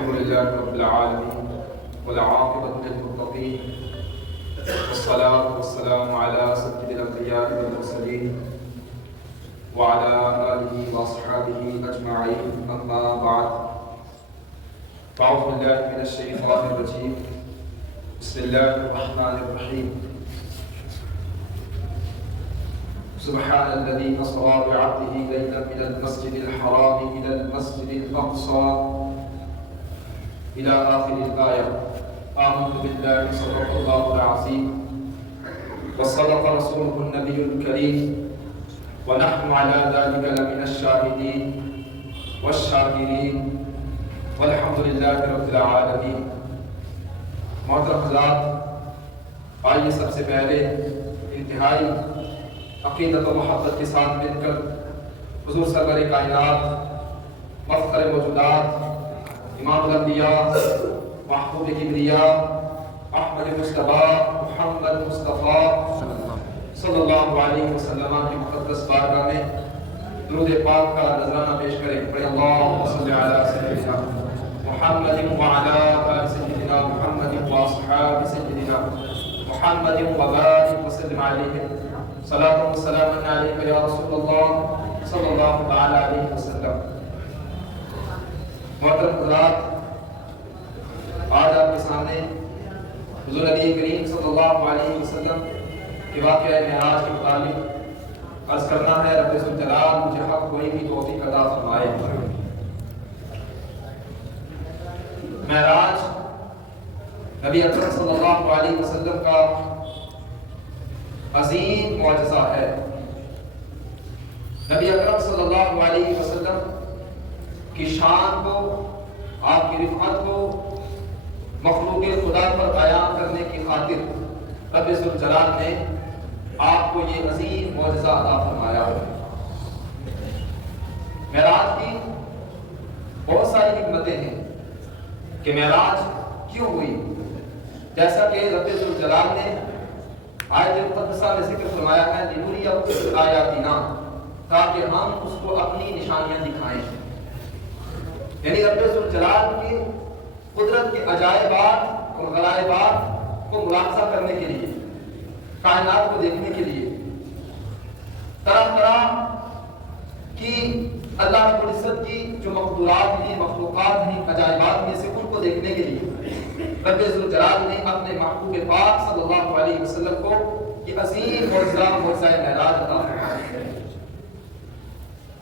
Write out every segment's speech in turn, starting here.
الحمد لله رب العالمين والعاقبة للمتقين والصلاة والسلام على سيد الأنبياء والمرسلين وعلى آله وأصحابه أجمعين أما بعد أعوذ بالله من الشيطان الرجيم بسم الله الرحمن الرحيم سبحان الذي أسرى بعبده ليلا من المسجد الحرام إلى المسجد الأقصى إلى آخر الآية. آمنت بالله صدق الله العظيم وصدق رسوله النبي الكريم ونحن على ذلك لمن الشاهدين والشاكرين والحمد لله رب العالمين. محترم حضرات، آئیے سب سے پہلے انتہائی عقیدت و محبت کے ساتھ مل کر حضور سرور کائنات، مفخر موجودات، امام الانبیاء، محبوب کبریاء، احمد مصطفیٰ محمد مصطفیٰ صلی اللہ علیہ وسلم کی مقدس بارگاہ میں درود پاک کا نذرانہ پیش کریں. پڑھیں اللہم صلی علی سیدنا محمد وعلی آل سیدنا محمد واصحاب سیدنا محمد وبارک وسلم علیہ صلاۃ و سلام علیک یا رسول اللہ صلی اللہ تعالی علیہ وسلم. محترم حضرات، آج آپ کے سامنے حضور نبی کریم صلی اللہ علیہ وسلم کے واقعہ معراج کے متعلق عرض کرنا ہے. رب ذوالجلال مجھے حق گوئی کی توفیق عطا فرمائے. معراج نبی اکرم صلی اللہ علیہ وسلم کا عظیم معجزہ ہے. نبی اکرم صلی اللہ علیہ وسلم کی شان کو، آپ کی رفعت کو مخلوق خدا پر قیام کرنے کی خاطر رب ذوالجلال نے آپ کو یہ عظیم معجزہ عطا فرمایا. معراج کی بہت ساری حکمتیں ہیں کہ معراج کیوں ہوئی. جیسا کہ رب ذوالجلال نے آیت مقدسہ میں ذکر فرمایا ہے لِنُرِيَهُ آیَاتِنَا، تاکہ ہم اس کو اپنی نشانیاں دکھائیں. یعنی رب ذوالجلال کی قدرت کے عجائبات اور غرائبات کو ملاحظہ کرنے کے لیے، کائنات کو دیکھنے کے لیے، طرح طرح کی اللہ رب العزت کی جو مقدورات ہیں، مخلوقات ہیں، عجائبات میں سے ان کو دیکھنے کے لیے رب ذوالجلال نے اپنے محبوب پاک صلی اللہ علیہ وسلم کو یہ عظیم معجزہ معراج عطا فرمایا.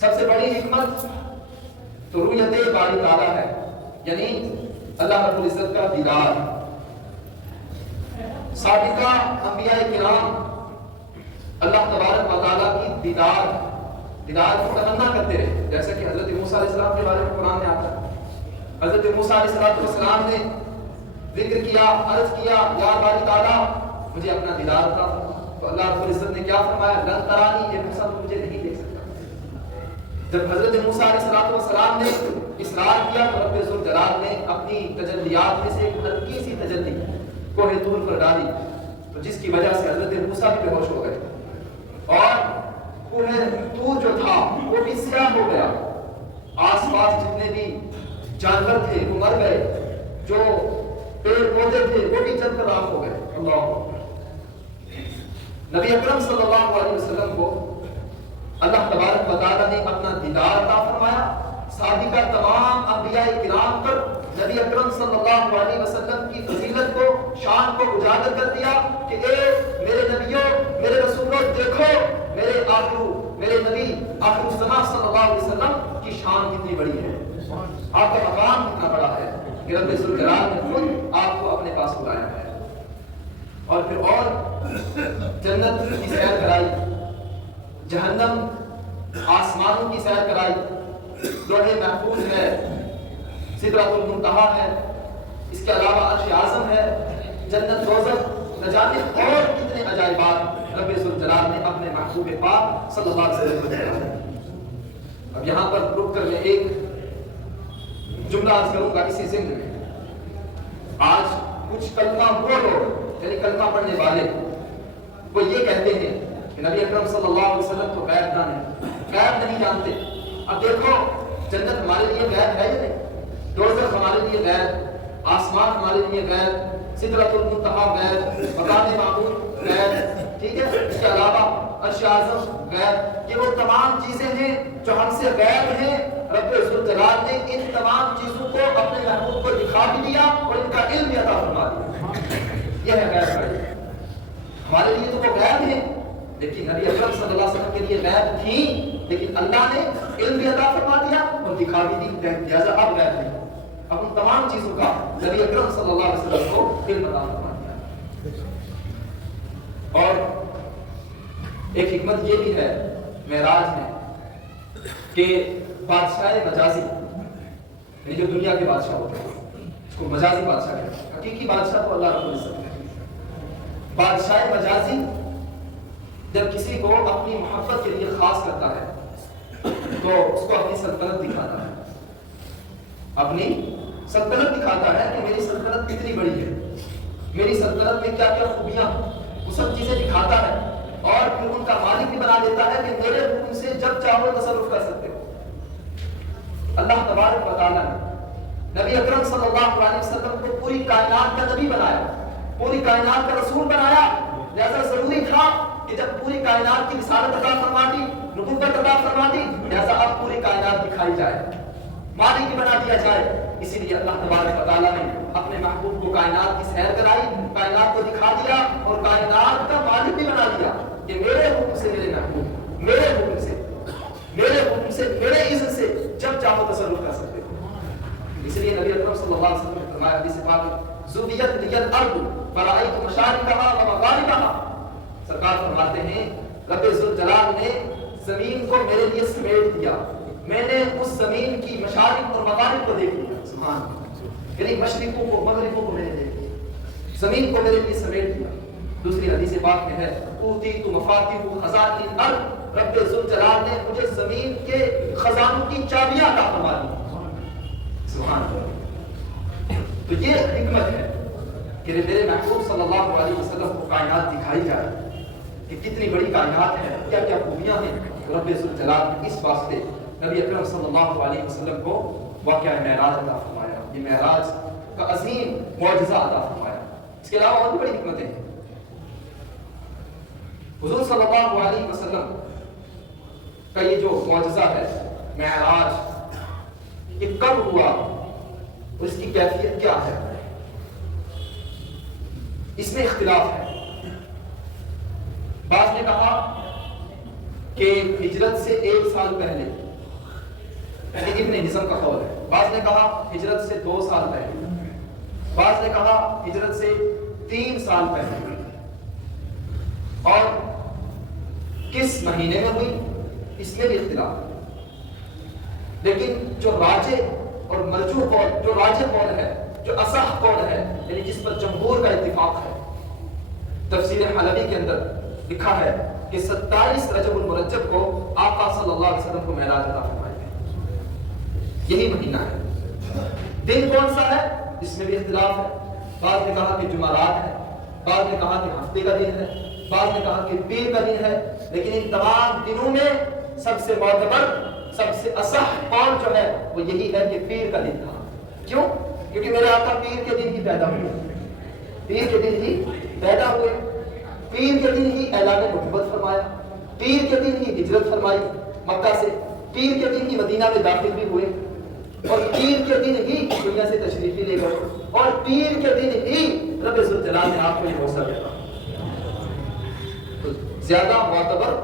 سب سے بڑی حکمت تو رؤیت باری تعالیٰ ہے، یعنی اللہ رب العزت کا دیدار. سابقہ انبیاء کرام اللہ تبارک و تعالیٰ کی دیدار کی تمنا کرتے رہے. جیسا کہ حضرت موسیٰ علیہ السلام کے بارے میں قرآن میں آتا ہے. حضرت موسیٰ علیہ السلام نے ذکر کیا، عرض کیا یا باری تعالیٰ مجھے اپنا دیدار تھا. تو اللہ رب العزت نے کیا فرمایا؟ لن ترانی، یہ موسیٰ تو مجھے نہیں دیکھ سکتا. جب حضرت موسیٰ علیہ السلام نے اصرار کیا تو رب ذوالجلال نے اپنی تجلیات میں سے ایک ہلکی سی تجلی کوہ طور پر ڈالی، تو جس کی وجہ سے حضرت موسیٰ بھی بے ہوش ہو گئے اور کوہ طور جو تھا وہ بھی سیاہ ہو گیا. آس پاس جتنے بھی جانور تھے وہ مر گئے، جو پیڑ پودے تھے وہ بھی جل کر راکھ ہو گئے. اللہ نبی اکرم صلی اللہ علیہ وسلم کو اللہ تبارک و تعالیٰ نے اپنا دیدار عطا فرمایا. سابقہ تمام انبیاء کرام پر نبی اکرم صلی اللہ علیہ وسلم کی فضیلت کو، شان کو اجاگر کر دیا کہ اے میرے نبیوں، میرے رسولوں، دیکھو میرے میرے نبی آخر الزمان صلی اللہ علیہ وسلم کی شان کتنی بڑی ہے، آپ کا مقام کتنا بڑا ہے کہ رب ذوالجلال نے خود آپ کو اپنے پاس بلایا ہے. اور پھر اور جنت کی سیر کرائی، جہنم آسمانوں کی سیر کرائی، لوح محفوظ ہے، سدرۃ المنتہا ہے، اس کے علاوہ عرش اعظم ہے، جنت دوزخ، نہ جانے اور کتنے عجائبات رب ذوالجلال نے اپنے محبوب پاک صلی اللہ علیہ وسلم کو دیا ہے. اب یہاں پر رک کر میں ایک جملہ عرض کروں گا اسی ضمن میں. آج کچھ کلمہ گو لوگ، یعنی کلمہ پڑھنے والے، وہ یہ کہتے ہیں کہ نبی اکرم صلی اللہ علیہ وسلم تو غیب دان ہے، غیب نہیں جانتے. اب دیکھو جنت ہمارے لیے غیب ہے یا نہیں، دوزخ ہمارے لیے غیب, آسمان ہمارے لیے غیب, سدرۃ المنتہا غیب, مقام معمور غیب, ٹھیک ہے, اس کے علاوہ عرش اعظم غیب, یہ وہ تمام چیزیں ہیں جو ہم سے غیب ہیں. رب ذوالجلال نے ان تمام چیزوں کو اپنے محبوب کو دکھا بھی دیا اور ان کا علم بھی عطا فرما دیا. یہ ہے غیب کا. ہمارے لیے تو وہ غیب ہیں, لیکن نبی اکرم صلی اللہ علیہ وسلم کے لیے غیب تھی, لیکن اللہ نے علم بھی عطا فرما دیا اور دکھا بھی دی. لہذا اب غیب نہیں, اب ان تمام چیزوں کا نبی اکرم صلی اللہ علیہ وسلم کو علم عطا فرما دیا. اور ایک حکمت یہ بھی ہے معراج میں کہ بادشاہ مجازی, یعنی جو دنیا کے بادشاہ ہوتے ہیں اس کو مجازی بادشاہ کہتے ہیں, حقیقی بادشاہ تو اللہ رب العزت ہے. بادشاہ مجازی جب کسی کو اپنی محبت کے لیے خاص کرتا ہے تو اس کو اپنی سلطنت دکھاتا ہے, اپنی سلطنت دکھاتا ہے کہ میری سلطنت کتنی بڑی ہے, میری سلطنت میں کیا کیا خوبیاں, وہ سب چیزیں دکھاتا ہے, اور پھر ان کا مالک بھی بنا دیتا ہے کہ میرے حکم سے جب چاہو تصرف کر سکتے ہو. اللہ تبارک و تعالیٰ نے نبی اکرم صلی اللہ علیہ وسلم کو پوری کائنات کا نبی بنایا, پوری کائنات کا رسول بنایا. لہذا ضروری تھا کہ جب پوری کائنات کی رسالت عطا فرما دی, نبوت عطا فرما دی, لہذا اب پوری کائنات دکھائی جائے, مالک بھی بنا دیا جائے. اسی لیے اللہ تبارک و تعالیٰ نے اپنے محبوب کو کائنات کی سیر کرائی, کائنات کو دکھا دیا اور کائنات کا مالک بھی بنا دیا کہ میرے حکم سے میرے محبوب, میرے حکم سے, میرے حکم سے, میرے اذن سے جب چاہو تصرف کر سکتے ہو. اس لیے نبی اکرم صلی اللہ علیہ وسلم نے فرمایا حدیث پاک میں ذویت لیل ارض فرائیت مشارقها و مغاربها, سرکار فرماتے ہیں رب ذوالجلال نے زمین کو میرے لیے سمیٹ دیا, میں نے اس زمین کی مشارق اور مغارب کو دیکھ لیا. سبحان اللہ, یعنی مشرقوں کو مغربوں کو میں نے دیکھ لیا, زمین کو میرے لیے سمیٹ دیا. دوسری حدیث پاک میں ہے اوتیت مفاتیح خزائن الارض, رب ذوالجلال نے مجھے زمین کے خزانوں کی چابیاں عطا فرما دی. سبحان اللہ. تو یہ حکمت ہے کہ میرے محبوب صلی اللہ علیہ وسلم کو کائنات دکھائی جائے کہ کتنی بڑی کائنات ہے, کیا کیا خوبیاں ہیں. رب ذوالجلال نے اس واسطے نبی اکرم صلی اللہ علیہ وسلم کو واقعہ معراج عطا فرمایا, یہ معراج کا عظیم معجزہ عطا فرمایا. اس کے علاوہ اور بھی بڑی حکمتیں ہیں. حضور صلی اللہ علیہ وسلم کا یہ جو معجزہ ہے معراج, یہ کب ہوا اور اس کی کیفیت کیا ہے, اس میں اختلاف ہے. بعض نے کہا کہ ہجرت سے 1 سال پہلے, یعنی ابن حزم کا قول ہے. بعض نے کہا ہجرت سے 2 سال پہلے, بعض نے کہا ہجرت سے 3 سال پہلے, اور کس مہینے میں ہوئی اس میں بھی اختلاف ہے. لیکن جو راجح اور مرجوح قول, جو راجح قول ہے, جو اصح قول ہے, یعنی جس پر جمہور کا اتفاق ہے, تفسیر حلبی کے اندر لکھا ہے کہ 27 رجب المرجب کو آقا صلی اللہ علیہ وسلم کو معراج عطا فرمایا گیا. یہی مہینہ ہے. دن کون سا ہے اس میں بھی اختلاف ہے. بعض نے کہا کہ جمعرات ہے, بعض نے کہا کہ ہفتے کا دن ہے, بعض نے کہا کہ پیر کا دن ہے. لیکن ان تمام دنوں میں سب سے معتبر, سب سے اصح قول جو ہے وہ یہی ہے کہ پیر کا دن تھا. کیوں؟ کیونکہ میرے آقا پیر کے دن ہی پیدا ہوئے, پیر کے دن ہی پیدا ہوئے, پیر کے دن ہی اعلان نبوت فرمایا, پیر کے دن ہی ہجرت فرمائی مکہ سے, پیر کے دن ہی مدینہ میں داخل بھی ہوئے, اور پیر کے دن ہی دنیا سے تشریف بھی لے گئے, اور پیر کے دن ہی رب ذوالجلال نے آپ کو یہ حوصلہ دیا. تو زیادہ معتبر,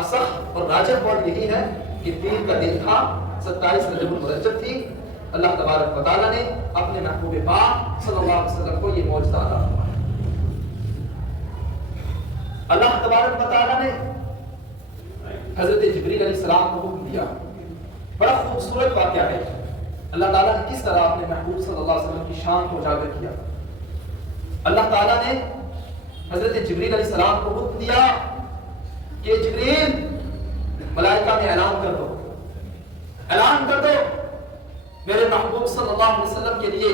اصح اور راجح قول یہی ہے کہ پیر کا دن تھا, 27 رجب المرجب تھی. اللہ تبارک و تعالیٰ نے اپنے محبوب پاک صلی اللہ علیہ وسلم کو یہ معجزہ عطا فرمایا. اللہ تبارک و تعالیٰ نے حضرت جبریل علیہ السلام کو حکم دیا. بڑا خوبصورت واقعہ ہے. اللہ تعالیٰ نے کس طرح اپنے محبوب صلی اللہ علیہ وسلم کی شان کو اجاگر کیا. اللہ تعالیٰ نے حضرت جبریل علیہ السلام کو حکم دیا کہ جبریل ملائکہ میں اعلان کر دو, اعلان کر دو میرے محبوب صلی اللہ علیہ وسلم کے لیے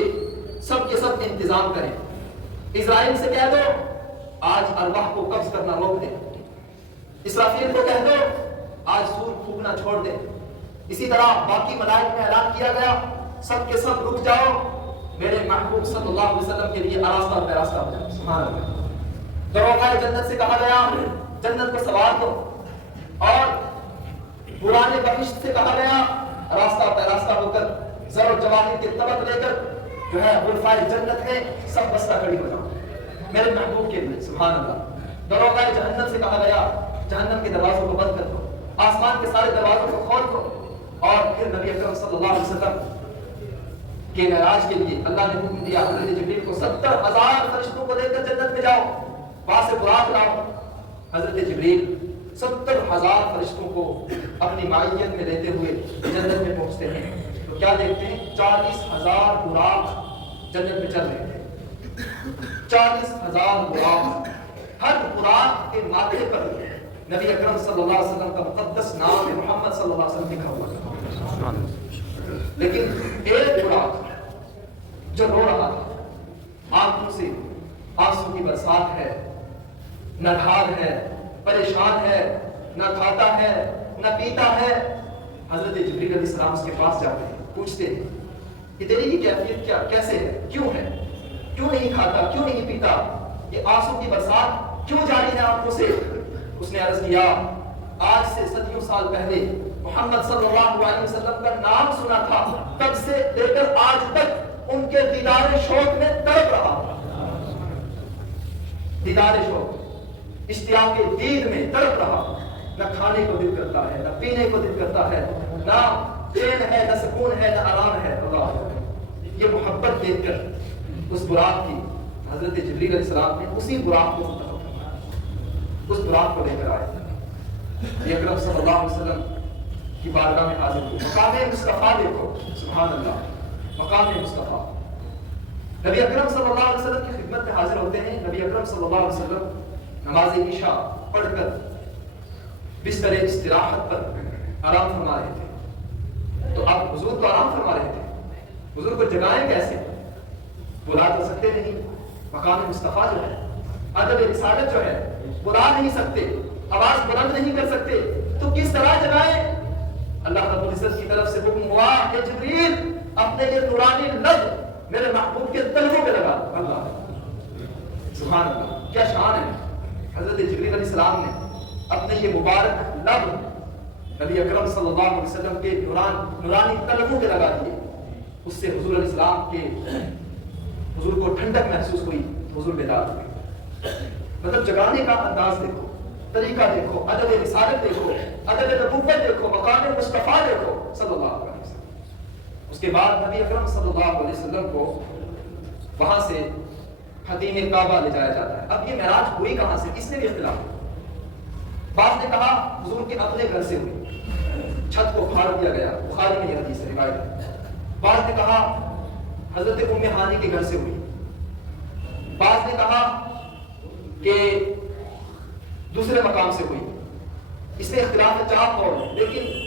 سب کے سب انتظام کریں. اسرائیل سے کہہ دو آج ارواح کو قبض کرنا روک دیں. اسرافیل کو کہہ دو آج سور پھونکنا چھوڑ دیں. اسی طرح باقی ملائک میں اعلان کیا گیا سب کے سب رک جاؤ، میرے محبوب صلی اللہ علیہ وسلم کے لیے آراستہ پیراستہ ہو جاؤ. سبحان اللہ. دروازہ جنت سے کہا گیا جنت کو سوار دو، اور پرانے بہشت سے کہا گیا راستہ پیراستہ ہو کر زر و جواہر کے طبق لے کر جو ہے غرفائے جنت میں سب بستہ کھڑی ہو جاؤ میرے محبوب کے لیے. سبحان اللہ. دروازہ جہنم سے کہا گیا جہنم کے دروازوں کو بند کر دو، آسمان کے سارے دروازوں کو کھول دو. اور پھر نبی اکرم صلی اللہ علیہ وسلم کے معراج کے لیے اللہ نے حکم دیا حضرت جبریل کو 70,000 فرشتوں کو لے کر جنت میں جاؤ، وہاں سے براق لاؤ. حضرت جبریل 70,000 فرشتوں کو اپنی معیت میں لیتے ہوئے جنت میں پہنچتے ہیں تو کیا دیکھتے ہیں؟ 40,000 براق جنت میں چل رہے تھے. 40,000 براق، ہر براق کے ماتھے پر نبی اکرم صلی اللہ علیہ وسلم کا مقدس نام محمد صلی اللہ علیہ وسلم لکھا ہوا تھا. لیکن ایک براق جو رو رہا تھا، آنکھوں سے آنسو کی برسات ہے، نہ ڈھال ہے، پریشان ہے، نہ کھاتا ہے نہ پیتا ہے. حضرت جبریل علیہ السلام اس کے پاس جاتے ہیں، پوچھتے ہیں کہ تیری یہ کیفیت کیا کیسے ہے، کیوں ہے، کیوں نہیں کھاتا، کیوں نہیں پیتا، یہ آنسو کی برسات کیوں جاری ہے آنکھوں سے؟ اس نے عرض کیا آج سے صدیوں سال پہلے محمد صلی اللہ علیہ وسلم کا نام سنا تھا، تب سے لے کر آج تک ان کے دیدار شوق میں تڑپ رہا ہوں. دیدار شوق، اشتیاق دید میں تڑپ رہا. نہ کھانے کو دل کرتا ہے، نہ پینے کو دل کرتا ہے، نہ چین ہے، نہ سکون ہے، نہ آرام ہے. اللہ یہ محبت دیکھ کر اس براق کی حضرت جبریل علیہ السلام نے اسی براق کو منتخب کرا، اس براق کو لے کر آئے. نبی اکرم صلی اللہ علیہ وسلم کی بارگاہ میں حاضر ہوئے. مقام مصطفیٰ دیکھو، سبحان اللہ. مقام مصطفیٰ نبی اکرم صلی اللہ علیہ وسلم کی خدمت میں حاضر ہوتے ہیں. نبی اکرم صلی اللہ علیہ وسلم نماز عشاء پڑھ کر بستر استراحت پر آرام فرما رہے تھے. تو آپ حضور کو آرام فرما رہے تھے، حضور کو جگائیں کیسے؟ بلا تو سکتے نہیں. مقام مصطفیٰ جو ہے، ادب رسالت جو ہے، بلا نہیں سکتے، آواز بلند نہیں کر سکتے، تو کس طرح جگائیں؟ اللہ رب العزت کی طرف سے حکم ہوا کہ جبریل اپنے یہ نورانی لب میرے محبوب کے تلووں پہ لگا. اللہ سبحان اللہ، کیا شان ہے. حضرت جبریل علیہ السلام نے اپنے یہ مبارک لب نبی اکرم صلی اللہ علیہ وسلم کے نورانی تلووں پہ لگا دیے. اس سے حضور علیہ السلام کے حضور کو ٹھنڈک محسوس ہوئی، حضور بیدار ہوئے. مطلب جگانے کا انداز دیکھو، طریقہ دیکھو، ادب رسالت دیکھو، ادب نبوت دیکھو، مقام مصطفیٰ دیکھو صلی اللہ علیہ وسلم. اس کے بعد نبی اکرم صلی اللہ علیہ وسلم کو وہاں سے حتیم کعبہ لے جایا جاتا ہے. اب یہ معراج ہوئی کہاں سے؟ اس میں بھی اختلاف ہے. بعض نے کہا حضور کے اپنے گھر سے ہوئی، چھت کو پھاڑ دیا گیا، بخاری میں یہ حدیث روایت ہے. بعض نے کہا حضرت ام ہانی کے گھر سے ہوئی. بعض نے کہا کہ دوسرے مقام سے ہوئی. اس میں اختلاف ہے، 4 قول ہے. لیکن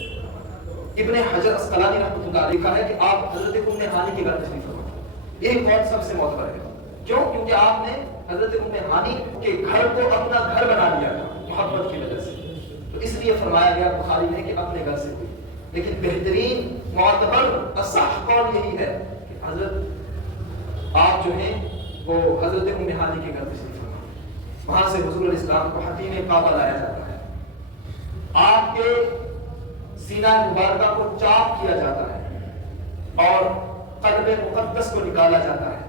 ابن حجر اسقلانی رحمۃ اللہ علیہ لکھا ہے کہ آپ حضرت ام ہانی کے گھر تشریف فرما. یہ قول سب سے معتبر ہے. کیوں؟ کیونکہ آپ نے حضرت ام ہانی کے گھر کو اپنا گھر بنا لیا تھا محبت کی وجہ سے. تو اس لیے فرمایا گیا بخاری میں کہ اپنے گھر سے ہوئی. لیکن بہترین معتبر اصح قول یہی ہے کہ حضرت آپ جو ہیں وہ حضرت ام ہانی کے گھر تشریف فرما. وہاں سے حضور علیہ السلام کو حتیم کعبہ لایا جاتا ہے. آپ کے سینہ مبارکہ کو چاک کیا جاتا ہے اور قلب مقدس کو نکالا جاتا ہے.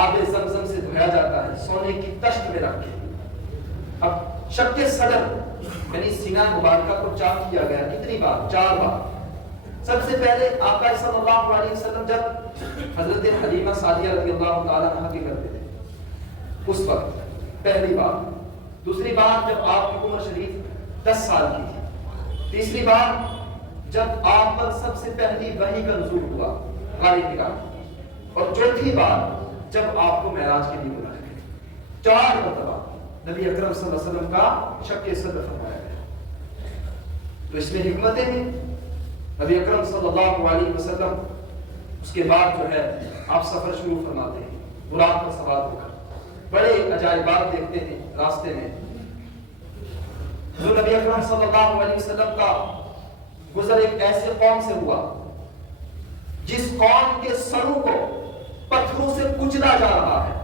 آب زمزم سے دھویا جاتا ہے سونے کی تشت میں رکھ کے. اب شق صدر یعنی سینہ مبارکہ کو چاک کیا گیا. کتنی بار؟ 4 بار. سب سے پہلے آقا صلی اللہ علیہ وسلم جب حضرت حلیمہ سعدیہ رضی اللہ تعالیٰ عنہ کے کرتے تھے اس وقت پہلی بار. دوسری بار جب آپ کی عمر شریف 10 سال کی تھی. تیسری بار جب آپ پر سب سے پہلی وحی کا نزول ہوا غار حرا. اور چوتھی بار جب آپ کو معراج کے لیے بلایا گیا. 4 مرتبہ نبی اکرم صلی اللہ علیہ وسلم کا شق صدر فرمایا گیا. تو اس میں حکمتیں ہیں. نبی اکرم صلی اللہ علیہ وسلم اس کے بعد جو ہے آپ سفر شروع فرماتے ہیں براق پر سوار ہو کر. بڑے عجائبات دیکھتے ہیں راستے میں. جو نبی اکرم صلی اللہ علیہ وسلم کا گزر ایک ایسے قوم سے ہوا جس قوم کے سروں کو پتھروں سے کچلا جا رہا ہے،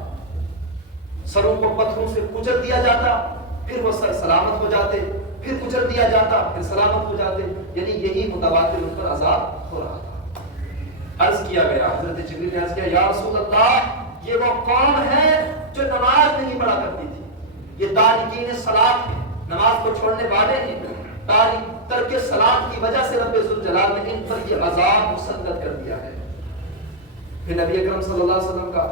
سروں کو پتھروں سے کچل دیا جاتا، پھر وہ سر سلامت ہو جاتے، پھر کچل دیا جاتا، پھر سلامت ہو جاتے، یعنی یہی متواتر ان پر عذاب ہو رہا تھا۔ عرض کیا گیا، حضرت جبریل نے عرض کیا یا رسول اللہ یہ وہ قوم ہے جو نماز نہیں پڑھا کرتی تھی، یہ تارکین صلاۃ ہیں، نماز کو چھوڑنے والے ہیں، ترک صلاۃ کی وجہ سے رب ذوالجلال نے ان پر یہ عذاب مسلط کر دیا ہے۔ پھر نبی اکرم صلی اللہ علیہ وسلم کا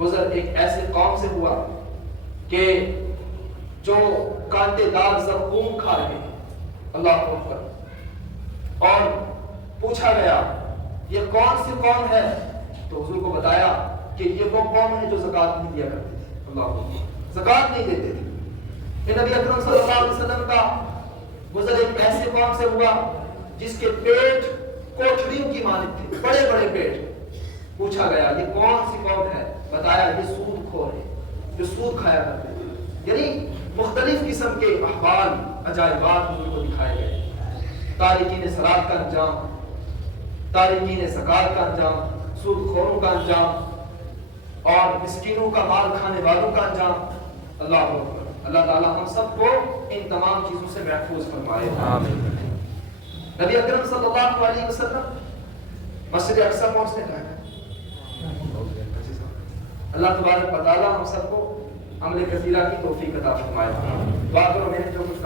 گزر ایک ایسے قوم سے ہوا کہ جو کانٹے دار زقوم کھا رہے ہیں، اللہ اکبر، اور پوچھا گیا یہ کون سی قوم ہے؟ تو حضور کو بتایا کہ یہ وہ قوم ہے جو زکوٰۃ نہیں دیا کرتی تھی، اللہ اکبر، زکوٰۃ نہیں دیتے تھے۔ پھر نبی اکرم صلی اللہ علیہ وسلم کا گزر ایک ایسے قوم سے ہوا جس کے پیٹ کوٹھڑیوں کی مانند تھے، بڑے بڑے پیٹ۔ پوچھا گیا یہ کون سی قوم ہے؟ بتایا یہ سود خور ہے، جو سود کھایا کرتے تھے۔ یعنی مختلف قسم کے احوال عجائبات حضور کو دکھائے گئے، تارکین صلاۃ کا انجام، تارکین زکوٰۃ کا انجام، سود خوروں کا انجام، اور مسکینوں کا مال کھانے والوں کا انجام۔ اللہ اکبر، اللہ تعالی ہم سب کو ان تمام چیزوں سے محفوظ فرمائے، آمین۔ نبی اکرم صلی اللہ علیہ وسلم مسجد اقصی پہنچنے کا ہے، اللہ تبارک و تعالی ہم سب کو عمل کثیرہ کی توفیق عطا فرمائے۔ واخر میں جو کچھ